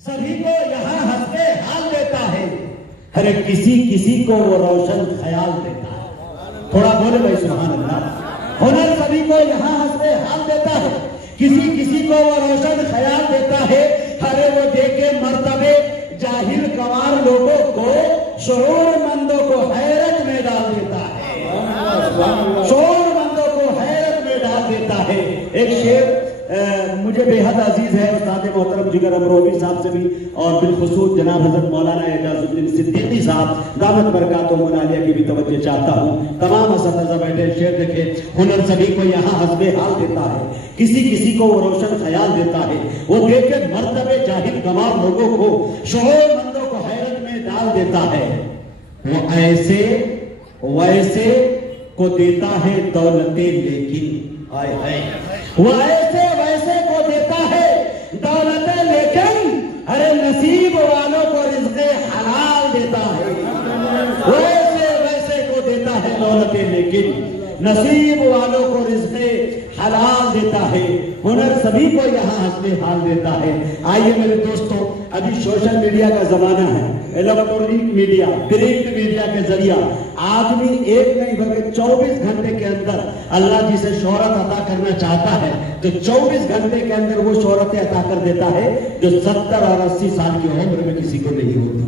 سبھی کو یہاں حسب حال دیتا ہے، ارے کسی کسی کو وہ روشن خیال دیتا ہے۔ تھوڑا بولے بھائی سبحان اللہ۔ ہنر سبھی کو یہاں حسب حال دیتا ہے، کسی کسی کو وہ روشن خیال دیتا ہے، ارے وہ دیکھے مرتبے جاہل گنوار لوگوں کو، شعور مندوں کو حیرت میں ڈال دیتا ہے، شعور مندوں کو حیرت میں ڈال دیتا ہے۔ ایک شعر مجھے بے حد عزیز ہے استاد محترم جگر امروی صاحب سے بھی، اور بالخصوص جناب حضرت مولانا اعجاز الدین صدیقی صاحب دامت برکاتہم العالیہ کی بھی توجہ چاہتا ہوں۔ تمام اساتذہ بیٹھے، شعر دیکھیں، ہنر سبھی کو یہاں حسب حال دیتا ہے، کسی کسی کو وہ روشن خیال دیتا ہے، وہ دیکھے مرتبے جاہل گنوار لوگوں کو، شعور مندوں کو حیرت میں ڈال دیتا ہے۔ وہ ایسے ویسے کو دیتا ہے دولتیں لیکن، آئے آئے، وہ ایسے ویسے کو دیتا ہے دولتیں لیکن، ارے نصیب والوں کو رزق حلال دیتا ہے۔ وہ ایسے ویسے کو دیتا ہے دولتیں لیکن، نصیب والوں کو رزق حلال دیتا ہے۔ ہنر سبھی کو یہاں حسب حال دیتا ہے۔ آئیے میرے دوستوں، ابھی سوشل میڈیا کا زمانہ ہے، الیکٹرونک میڈیا، پرنٹ میڈیا کے ذریعہ آدمی ایک نہیں بلکہ 24 گھنٹے کے اندر اللہ جسے شہرت عطا کرنا چاہتا ہے تو 24 گھنٹے کے اندر وہ شہرتیں عطا کر دیتا ہے جو 70 اور 80 سال کی عمر میں کسی کو نہیں ہوتی۔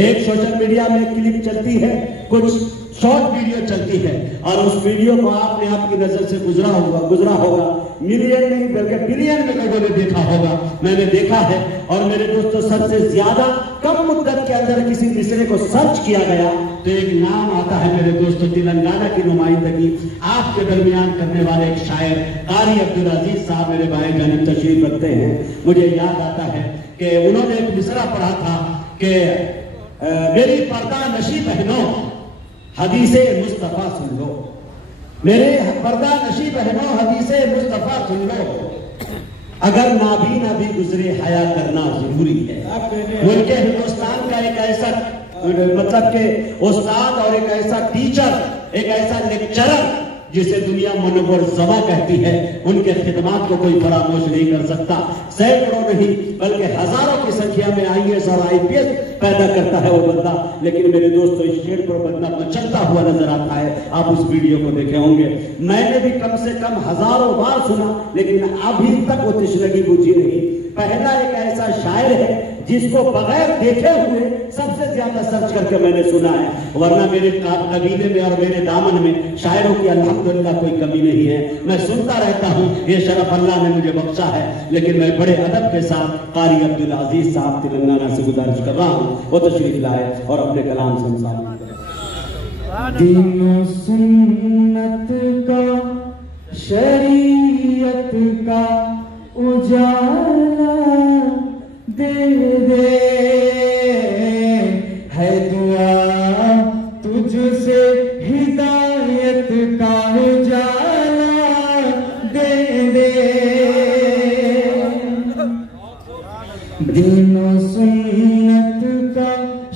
ایک سوشل میڈیا میں کلپ چلتی ہے، کچھ شارٹ ویڈیو چلتی ہے، اور اس ویڈیو کو آپ نے آپ کی نظر سے گزرا ہوگا، ملین نہیں بلکہ بلین میں لوگوں نے دیکھا ہوگا، میں نے دیکھا ہے۔ اور میرے دوستوں، سب سے زیادہ کم مدت کے اندر کسی مصرے کو سرچ کیا گیا تو ایک نام آتا ہے میرے دوستوں، تلنگانہ کی نمائندگی آپ کے درمیان کرنے والے ایک شاعر قاری عبدالعزیز صاحب میرے بھائی جانب تشریف رکھتے ہیں۔ مجھے یاد آتا ہے کہ انہوں نے ایک مصرع پڑھا تھا کہ میری پردہ نشی بہنوں حدیث مصطفیٰ سن لو، میرے پردہ نشی بہنوں حدیث مصطفیٰ سن لو، اگر نابینا بھی گزرے حیا کرنا ضروری ہے۔ ملک ہندوستان کا ایک ایسا مطلب کہ استاد اور ایک ایسا ٹیچر، ایک ایسا لیکچرر جسے دنیا منور زباں کہتی ہے، ان کے خدمات کو کوئی فراموش نہیں کر سکتا۔ سینکڑوں نہیں بلکہ ہزاروں کی سنکھیا میں IAS اور IPS پیدا کرتا ہے وہ بندہ، لیکن میرے دوستو اس شعر پر بندہ مچلتا ہوا نظر آتا ہے۔ آپ اس ویڈیو کو دیکھے ہوں گے، میں نے بھی کم سے کم ہزاروں بار سنا، لیکن ابھی تک وہ تشنگی بجھی نہیں۔ پہلا ایک ایسا شاعر ہے جس کو بغیر دیکھے ہوئے سب سے زیادہ سرچ کر کے میں نے سنا ہے، ورنہ میرے قبیلے میں اور میرے دامن میں شاعروں کی الحمدللہ کوئی کمی نہیں ہے، میں سنتا رہتا ہوں، یہ شرف اللہ نے مجھے بخشا ہے۔ لیکن میں بڑے ادب کے ساتھ قاری عبدالعزیز صاحب تلنگانہ سے گزارش کر رہا ہوں وہ تشریف لائے اور اپنے کلام سے انسان دین و سنت کا، شریعت کا اجالا دے دے، ہے دعا تجھ سے ہدایت کا اجالا دے دے، دین و سنت کا،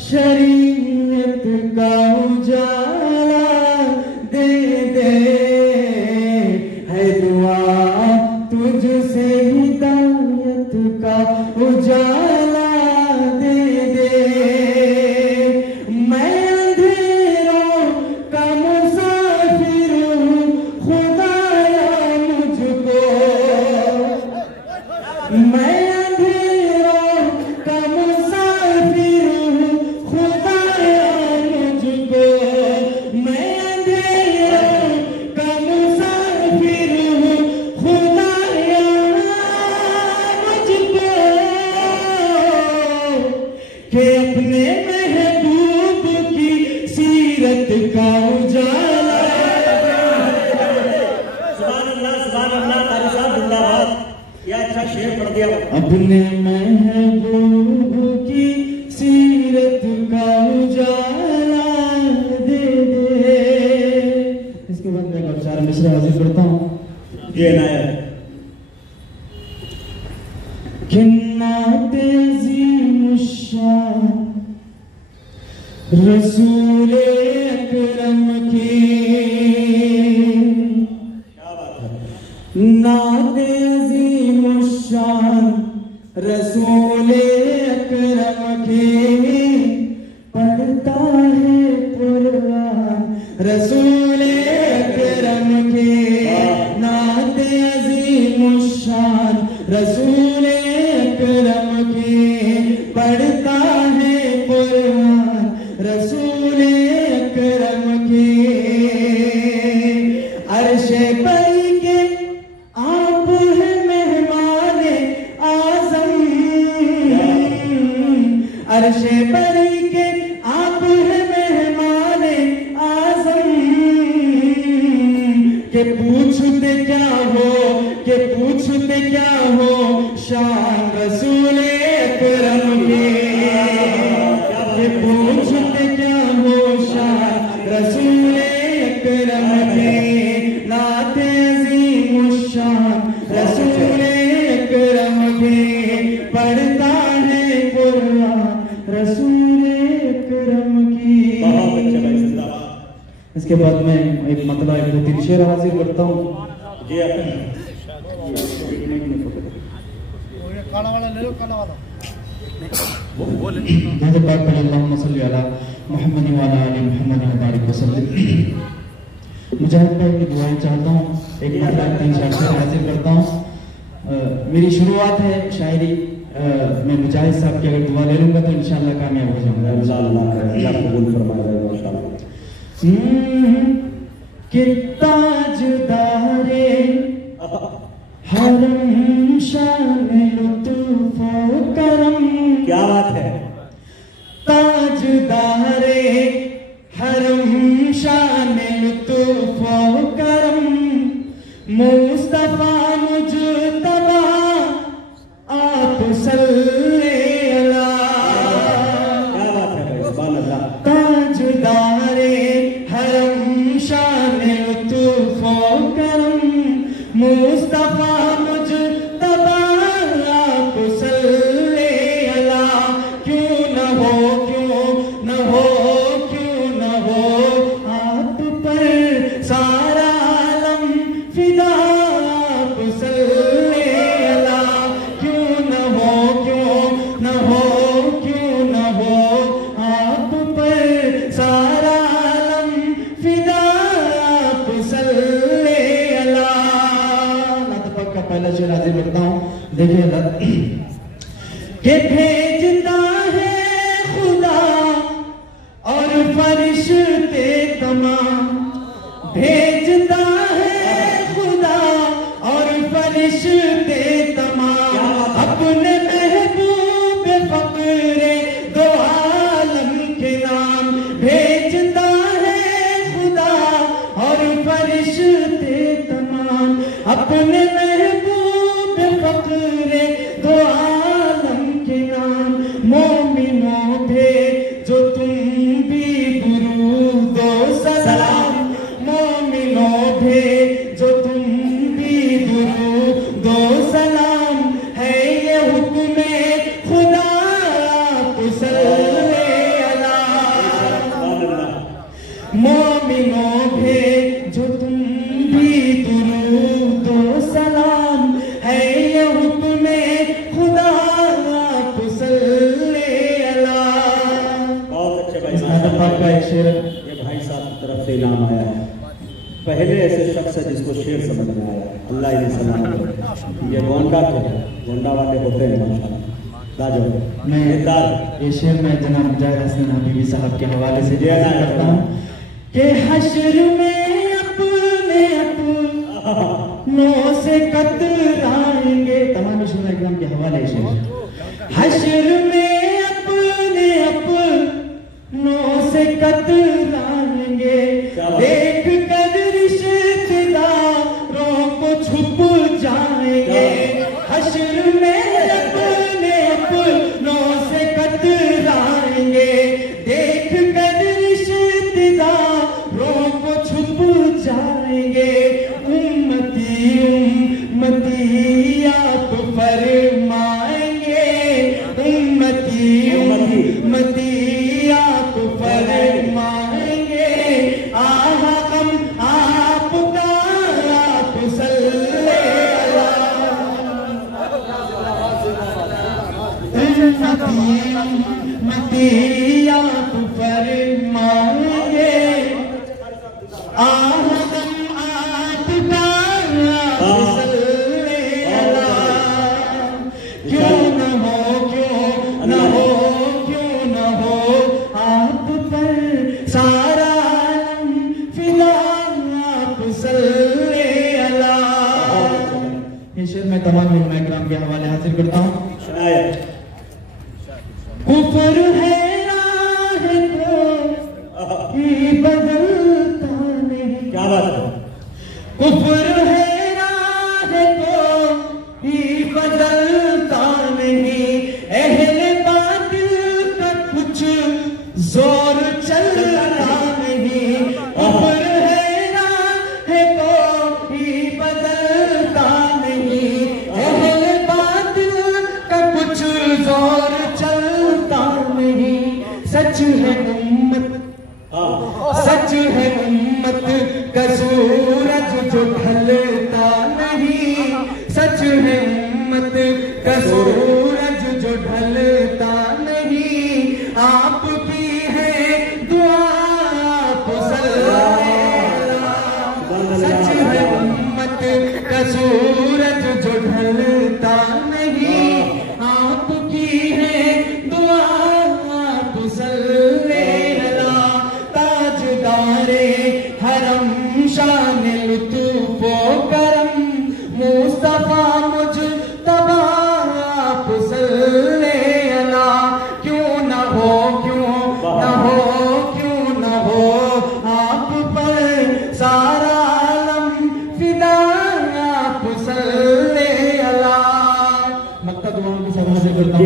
شریعت کا اجالا دے دے، ہے دعا تجھ سے ہدایت کا اجالا دے دے، میں اندھیروں کا مسافر ہوں خدایا مجھ کو، میں اندھیروں کا مسافر ہوں خدایا مجھ کو، میں اندھیروں کا مسافر ہوں خدایا مجھ کو، کہ اپنے محبوب کی سیرت کا اجالا۔ سبحان اللہ قاری صاحب زندہ باد، کیا اچھا شعر پڑھ دیا۔ اپنے محبوب کی سیرت کا اجالا دے دے۔ اس کے بعد میں ایک چار مصرع حاضر کرتا ہوں۔ یہ عنایت کہ نعت عظیم الشان رسول اکرم کی، نعت عظیم الشان رسول اکرم کی پڑھتا ہے قرآن، رسول اکرم کی نعت عظیم الشان، رسول اکرم کی پڑھتا ہے قرآن، رسول اکرم کی عرش بری کے آپ ہیں مہمان اعظم، عرش بری کے آپ ہیں مہمان اعظم، کہ پوچھتے کیا ہو، کہ پوچھتے کیا ہو شان رسول اکرم کی، کہ پوچھتے کیا ہو شان رسول اکرم کی، نعت عظیم الشان رسول اکرم کی، پڑھتا ہے قرآن رسول اکرم کی۔ اس کے بعد میں ایک مطلع ایک دو تین شعر حاضر کرتا ہوں۔ حضرت پاک پر اللہم صلی علی محمد وعلی آل محمد وبارک وسلم۔ مجاہد بھائی کی دعائیں چاہتا ہوں، ایک مطلع تین چار شعر حاضر کرتا ہوں۔ میری شروعات ہے شاعری، میں مجاہد صاحب کی اگر دعا لے لوں گا تو انشاءاللہ کامیاب ہو جاؤں گا۔ اللہ قبول فرمائے گا انشاءاللہ۔ کہ تاجدارے حرم شان لطف و کرم، کیا بات ہے، تاجدارے حرم شان لطف و کرم، مصطفیٰ مجتبی آپ صلی اللہ، کیا بات ہے، سبحان اللہ۔ تاجدارے حرم شان لطف و کرم، مصطفیٰ مجتبی آپ صلی اللہ، کیوں نہ ہو، کیوں نہ ہو، کیوں نہ ہو آپ پر سارا عالم فدا آپ صلی اللہ، کیوں نہ ہو، کیوں نہ ہو، کیوں نہ ہو آپ پر سارا عالم فدا آپ صلی اللہ۔ نعت پاک کا پہلا شعر حاضر کرتا ہوں، دیکھیں اللہ کہ بھیجتا ہے خدا اور فرشتے تمام، بھیجتا ہے خدا اور فرشتے تمام، اپنے محبوب فقر دو عالم کے نام، بھیجتا ہے خدا اور فرشتے تمام، اپنے محبوب فقر دو عالم کے نام، مومنوں بھیجو تم بھی درود و سلام، مومنوں بھیجو تم بھی درود و سلام، ہے یہ حکم خدا آپ صلی اللہ، مومنوں بھیجو تم بھی درود و سلام، ہے یہ حکم خدا آپ صلی اللہ۔ بہت اچھے بھائی، اس نعت پاک کا ایک شعر یہ بھائی صاحب کی طرف سے انعام آیا ہے، پہلے ایسے شخص ہے جس کو شعر سمجھ میں آیا، اللہ انہیں سلام کرے۔ یہ گونڈا تھے، گونڈا والے ہوتے ہیں ماشاءاللہ، لاجواب میں دیدار۔ یہ شعر میں جناب مجاہد حسن حبیبی صاحب کے حوالے سے پیش کرتا ہوں کہ حشر میں اپنے اپنوں سے کترائیں گے، تمام شعراء اکرام کے حوالے شعر، حشر میں اپنے اپنوں سے کترائیں گے، دیکھ کر رشتہ داروں کو چھپ جائیں گے، حشر میں اپنے اپنوں سے کترائیں گے، دیکھ کر رشتہ داروں کو چھپ جائیں گے، امتی امتی آپ فرمائیں گے، امتی امتی آپ فرمائیں گے، آہا غم آپ کا آپ صلی اللہ، مدیات فرمائیں آہدم آپ کا صلی اللہ کیوں نہ ہو آپ پر سارا عالم فدا آپ صلی اللہ. یہ شعر میں تمام علماء اکرام کے حوالے حاصل کرتا ہوں. کفر ہے راہ کو بدلتا نہیں. کیا بات ہے؟ کفر ہے راہ کو بدلتا نہیں. اہل باطل کا کچھ زور چلتا نہیں. کفر ہے راہ کو بدلتا نہیں. اہل باطل کا کچھ زور چلتا نہیں. سچ ہے امت کا سورج جو ڈھلتا نہیں. سچ ہے امت کا سورج جو ڈھلتا نہیں. آپ کی ہے دعا آپ صلی اللہ. سچ ہے امت کا سورج جو ڈھلتا نہیں. آپ کی ہے دعا آپ صلی اللہ. تاجدار حرم شان لطف و کرم مصطفیٰ مجتبیٰ آپ صلی اللہ. کیوں نہ ہو آپ پر سارا عالم فدا آپ صلی اللہ. مکتب دعاؤں کی سب حاضر کرتا ہوں.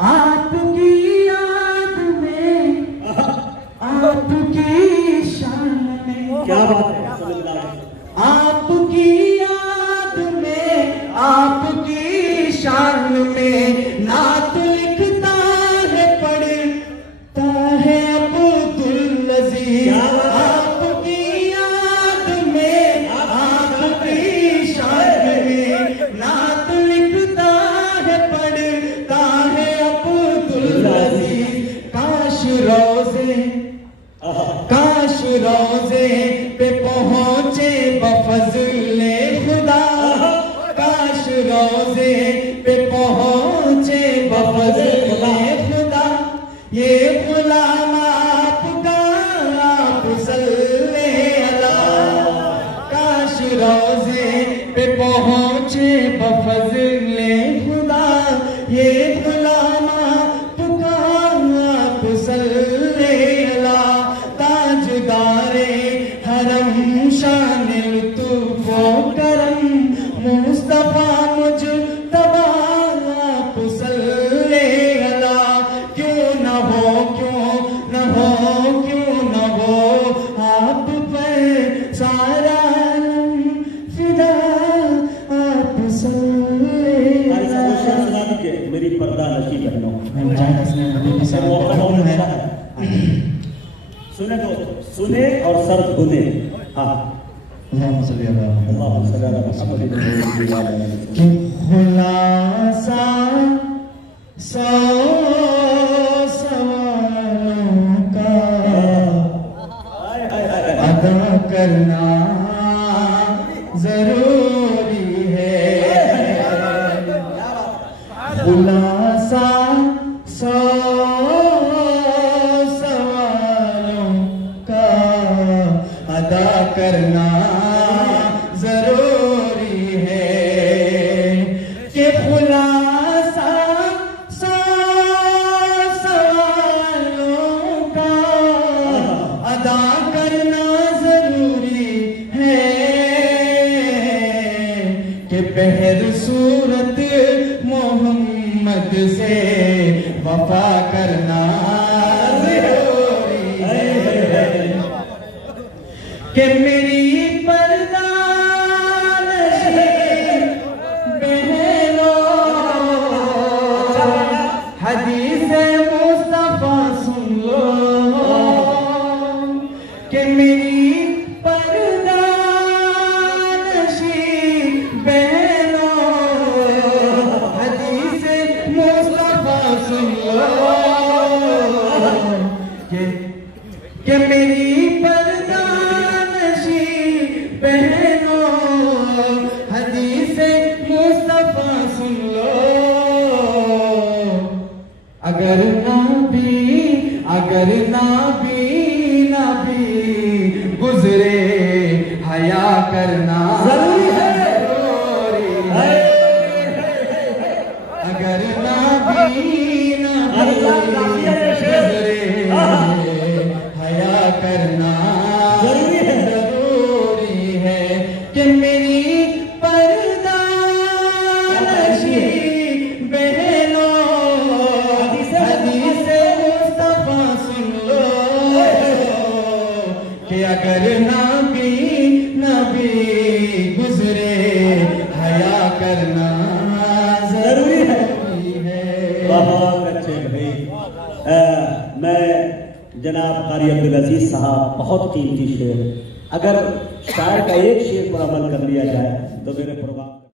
آپ کی یاد میں آپ کی شان میں. کیا بات ہے؟ آپ کی یاد میں آپ کی شان میں نعت لکھتا ہے پڑھتا ہے عبدالعزیز. آپ کی یاد میں آپ کی شان میں نعت لکھتا ہے پڑھتا ہے عبدالعزیز. کاش روزے پہ پہنچے بفضل خدا. کاش روزے پہ پہنچے بفضل خدا. یہ غلام آپ کا آپ صلی اللہ. کاش روزے پہ پہنچے بفضل خدا. یہ غلام آپ کا آپ صلی اللہ. تاجدار حرم شان لطف و کرم مصطفیٰ مجتبیٰ آپ صلی اللہ. کیوں نہ ہو آپ پر سارا عالم فدا آپ صلی اللہ. میری پردہ نشی بہنوں سنے اور سر بنے. ہاں اللہم صلی اللہ اللہم صلی اللہ علیہ وسلم. خلاصہ سو سوالوں کا ادا کرنا ضروری ہے. خلاصہ سو سوالوں کا ادا کرنا ضروری ہے. کہ خلاصہ سو سوالوں کا ادا کرنا ضروری ہے. کہ بہر صورت محمد سے وفا کرنا ضروری ہے. کہ میری پردانشی بہنوں حدیث مصطفیٰ سن لو. کہ میری پردانشی بہنوں حدیث اگر نبی گزرے حیا کرنا ضروری ہے، اگر نبی گزرے حیا کرنا ضروری ہے کہ میری پردہ نشی بہنوں حدیث مصطفیٰ سن لو کہ اگر نبی گزرے حیا کرنا ضروری ہے۔ بہت اچھے بھائی، میں جناب قاری عبدالعزیز صاحب بہت قیمتی شعر، اگر شاعر کا ایک شعر پر عمل کر لیا جائے تو میرے پروگرام